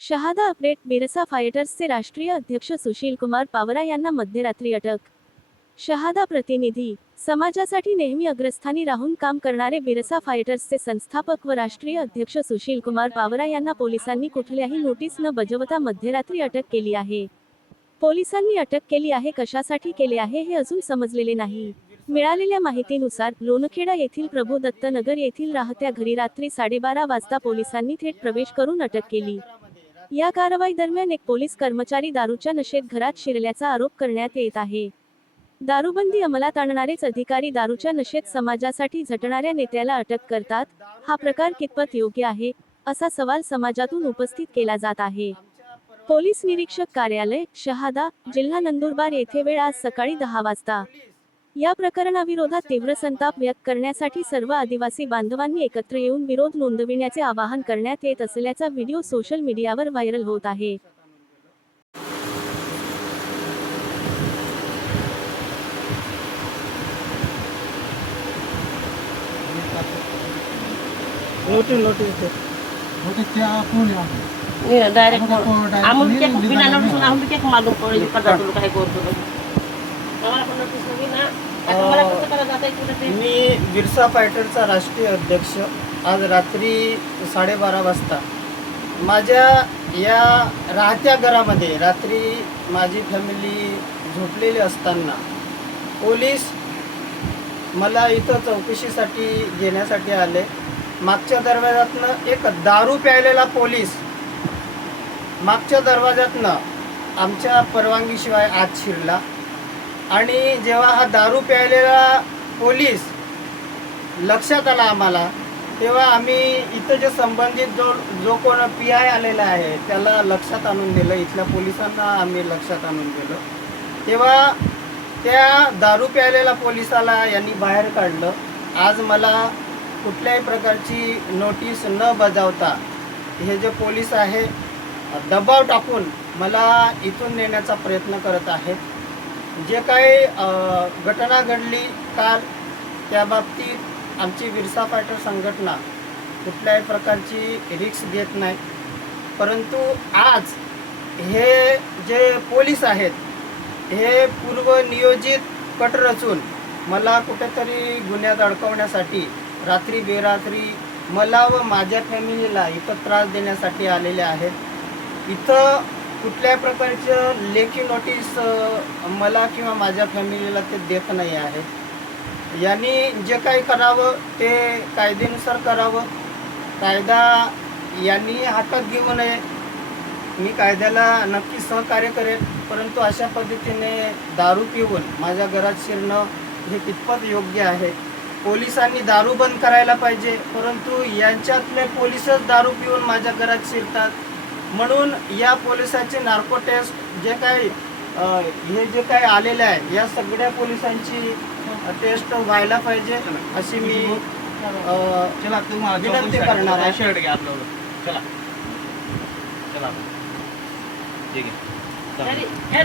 Shahada update Birsa फायटर्सचे राष्ट्रीय अध्यक्ष सुशील कुमार पावरा यांना मध्यरात्री अटक. शहादा प्रतिनिधी समाजासाठी नेहमी अग्रस्थानी राहून काम करणारे बिरसा फायटर्सचे संस्थापक व राष्ट्रीय अध्यक्ष सुशील कुमार पावरा यांना पोलिसांनी कुठल्याही नोटीस न बजावता मध्यरात्री अटक केली आहे. पोलिसांनी अटक केली आहे कशासाठी केले आहे हे अजून समजलेले नाही. मिळालेल्या माहितीनुसार लोणखेडा येथील प्रभू दत्तनगर येथील राहत्या घरी रात्री साडेबारा वाजता पोलिसांनी थेट प्रवेश करून अटक केली. या कारवाई दरम्यान एक पोलीस कर्मचारी दारूच्या नशेत घरात शिरल्याचा आरोप करण्यात येत आहे. दारूबंदी अंमलात आणणारेच अधिकारी दारूच्या नशेत समाजासाठी झटणाऱ्या नेत्याला अटक करतात. हा प्रकार कितपत योग्य आहे असा सवाल समाजातून उपस्थित केला जात आहे. पोलीस निरीक्षक कार्यालय शहादा जिल्हा नंदुरबार येथे वेळ आज सकाळी दहा वाजता. या प्रकरणाविरोधात तीव्र संताप व्यक्त करण्यासाठी सर्व आदिवासी बांधवांनी एकत्र येऊन विरोध नोंदविण्याचे आवाहन करण्यात येत असल्याचा व्हिडिओ सोशल मीडियावर व्हायरल होत आहे. Amo cek malum मी बिरसा फायटरचा राष्ट्रीय अध्यक्ष. आज रात्री साडेबारा वाजता. माझ्या या राहत्या घरामध्ये रात्री माझी फॅमिली झोपलेली असताना पोलीस मला इथं चौकशीसाठी घेण्यासाठी आले. मागच्या दरवाजातनं एक दारू प्यायलेला पोलीस. मागच्या दरवाजातनं आमच्या परवानगीशिवाय आत शिरला. आणि जेव्हा हा दारू प्यायलेला पोलीस लक्षात आला आम्हाला तेव्हा आम्ही इथं जे संबंधित जो जो कोण पी आय आलेला आहे त्याला लक्षात आणून दिलं. इथल्या पोलिसांना आम्ही लक्षात आणून दिलं. तेव्हा त्या दारू प्यायलेल्या पोलिसाला यांनी बाहेर काढलं. आज मला कुठल्याही प्रकारची नोटीस न बजावता हे जे पोलीस आहे दबाव टाकून मला इथून नेण्याचा प्रयत्न करत आहेत. जे काही घटना घडली काल त्या बाबतीत आमची विरसा फायटर संघटना कुठल्याही प्रकारची रिक्स घेत नाही. परंतु आज हे जे पोलीस आहेत हे पूर्व नियोजित कट रचून मला कुठेतरी गुन्ह्यात अडकवण्यासाठी रात्री बेरात्री मला व माझ्या फॅमिलीला इथं त्रास देण्यासाठी आलेले आहेत. इथं कुठल्याही प्रकारचं लेखी नोटीस मला किंवा माझ्या फॅमिलीला ते देत नाही आहे. यांनी जे काही करावं ते कायद्यानुसार करावं. कायदा यांनी हातात घेऊ नये. मी कायद्याला नक्की सहकार्य करेन परंतु अशा पद्धतीने दारू पिऊन माझ्या घरात शिरणं हे कितपत योग्य आहे? पोलिसांनी दारू बंद करायला पाहिजे परंतु यांच्यातले पोलिसच दारू पिऊन माझ्या घरात शिरतात? म्हणून या पोलिसाचे नार्को टेस्ट जे काही हे जे काही आलेले आहे या सगळ्या पोलिसांची टेस्ट व्हायला पाहिजे अशी मी अ, चला तुम्हाला विनंती करणार आहे. शर्ट घ्या आपलं चला. चला. ठीक आहे.